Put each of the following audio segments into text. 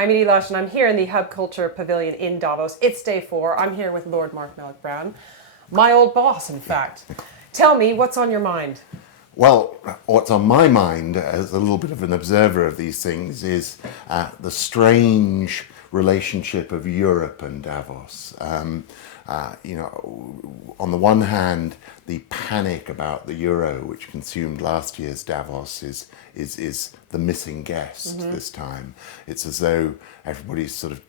I'm Edie Lush, and I'm here in the Hub Culture Pavilion in Davos. It's day 4. I'm here with Lord Mark Malloch Brown, my old boss, in fact. Tell me, what's on your mind? Well, what's on my mind as a little bit of an observer of these things is the strange relationship of Europe and Davos. On the one hand, the panic about the euro, which consumed last year's Davos, is the missing guest this time. It's as though everybody's sort of,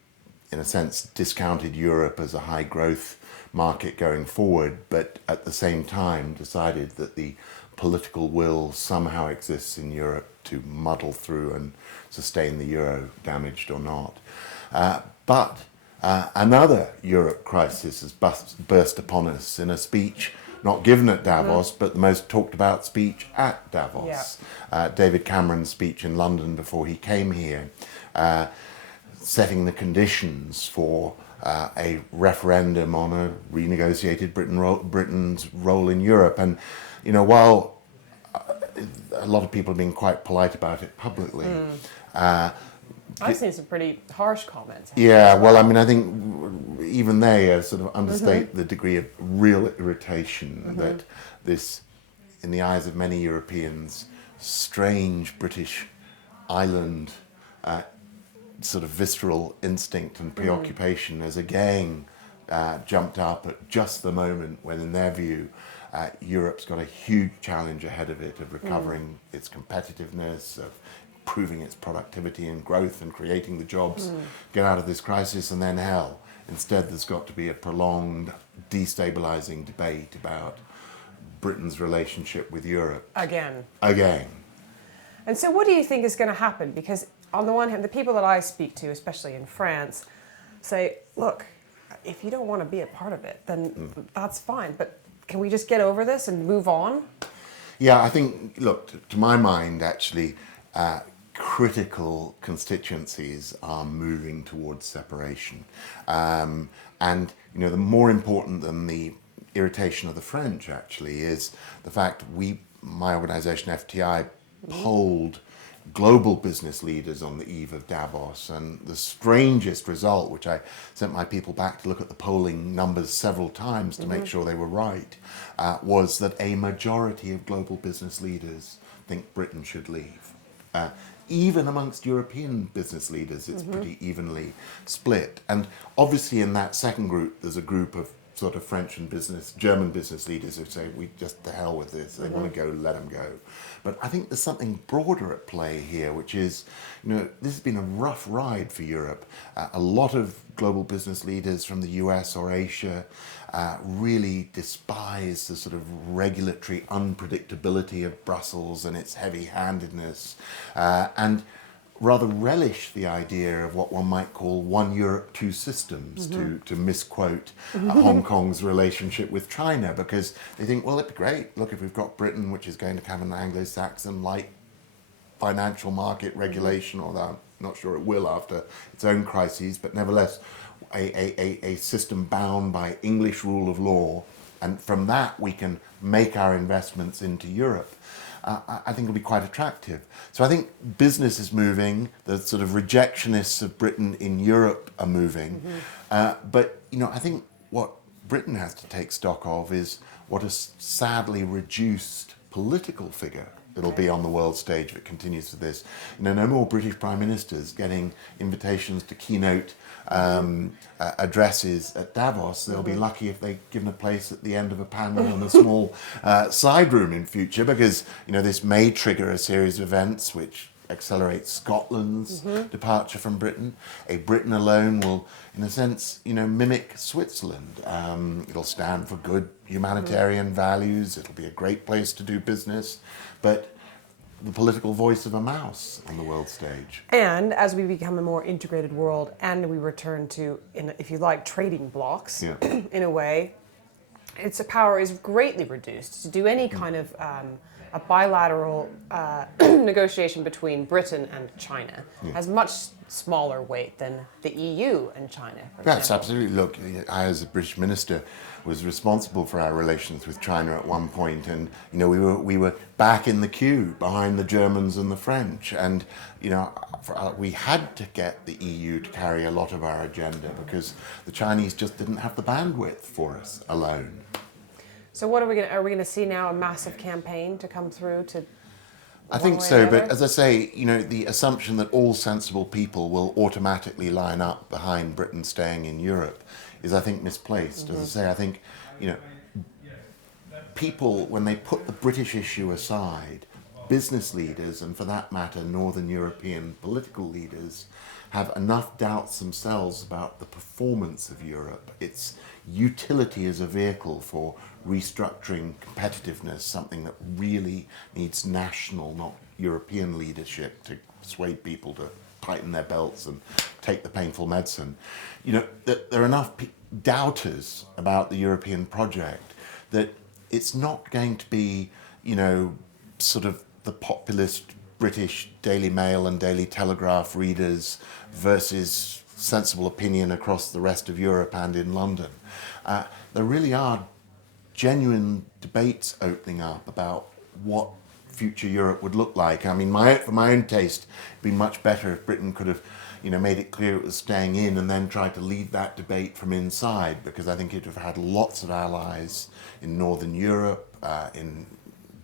in a sense, discounted Europe as a high growth market going forward, but at the same time decided that the political will somehow exists in Europe to muddle through and sustain the euro, damaged or not. But another Europe crisis has burst upon us in a speech not given at Davos, but the most talked about speech at Davos. Yeah. David Cameron's speech in London before he came here, setting the conditions for a referendum on a renegotiated Britain's role in Europe. And, you know, while a lot of people have been quite polite about it publicly, I've seen some pretty harsh comments. yeah, well, I mean, I think even they sort of understate the degree of real irritation that this, in the eyes of many Europeans, strange British island sort of visceral instinct and preoccupation as again jumped up at just the moment when, in their view, Europe's got a huge challenge ahead of it of recovering its competitiveness, of improving its productivity and growth and creating the jobs, get out of this crisis, and then hell. Instead, there's got to be a prolonged, destabilizing debate about Britain's relationship with Europe. Again. And so what do you think is going to happen? Because on the one hand, the people that I speak to, especially in France, say, look, if you don't want to be a part of it, then that's fine. But can we just get over this and move on? Yeah, I think, look, to my mind, actually, critical constituencies are moving towards separation. And, you know, the more important than the irritation of the French, actually, is the fact my organization, FTI, polled global business leaders on the eve of Davos, and the strangest result, which I sent my people back to look at the polling numbers several times to make sure they were right, was that a majority of global business leaders think Britain should leave. Even amongst European business leaders, it's pretty evenly split. And obviously in that second group, there's a group of sort of French and German business leaders who say, we just to hell with this. They want to go, let them go. But I think there's something broader at play here, which is, you know, this has been a rough ride for Europe. A lot of global business leaders from the US or Asia really despise the sort of regulatory unpredictability of Brussels and its heavy-handedness, and rather relish the idea of what one might call one Europe, two systems, to misquote Hong Kong's relationship with China, because they think, well, it'd be great. Look, if we've got Britain, which is going to have an Anglo-Saxon-like financial market regulation, although I'm not sure it will after its own crises, but nevertheless, a system bound by English rule of law, and from that we can make our investments into Europe. I think it'll be quite attractive. So I think business is moving, the sort of rejectionists of Britain in Europe are moving, but you know, I think what Britain has to take stock of is what a sadly reduced political figure it'll be on the world stage if it continues with this. You know, no more British prime ministers getting invitations to keynote addresses at Davos. They'll be lucky if they're given a place at the end of a panel in a small side room in future, because, you know, this may trigger a series of events which accelerate Scotland's departure from Britain. A Britain alone will, in a sense, you know, mimic Switzerland. It'll stand for good humanitarian values. It'll be a great place to do business, but the political voice of a mouse on the world stage. And as we become a more integrated world and we return to, if you like, trading blocks, in a way, its power is greatly reduced to do any kind of a bilateral negotiation between Britain and China has much smaller weight than the EU and China, for Yes, example. absolutely. Look, I as a British minister was responsible for our relations with China at one point, and we were back in the queue behind the Germans and the French, and we had to get the EU to carry a lot of our agenda because the Chinese just didn't have the bandwidth for us alone. So what are we going to see now, a massive campaign to come through to? I think so, but as I say, the assumption that all sensible people will automatically line up behind Britain staying in Europe is, I think, misplaced. As I say, I think, people, when they put the British issue aside, business leaders, and for that matter, Northern European political leaders, have enough doubts themselves about the performance of Europe, its utility as a vehicle for restructuring competitiveness, something that really needs national, not European leadership to persuade people to tighten their belts and take the painful medicine. That there are enough doubters about the European project that it's not going to be, sort of the populist British Daily Mail and Daily Telegraph readers versus sensible opinion across the rest of Europe and in London. There really are genuine debates opening up about what future Europe would look like. I mean, for my own taste, it'd be much better if Britain could have, made it clear it was staying in and then tried to lead that debate from inside, because I think it would have had lots of allies in Northern Europe, in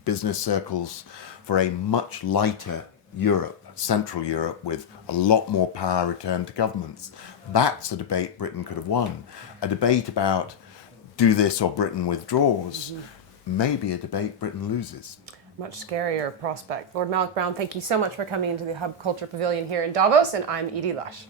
business circles, for a much lighter Europe, Central Europe, with a lot more power returned to governments. That's a debate Britain could have won. A debate about do this or Britain withdraws, maybe a debate Britain loses. Much scarier prospect. Lord Malloch Brown, thank you so much for coming into the Hub Culture Pavilion here in Davos, and I'm Edie Lush.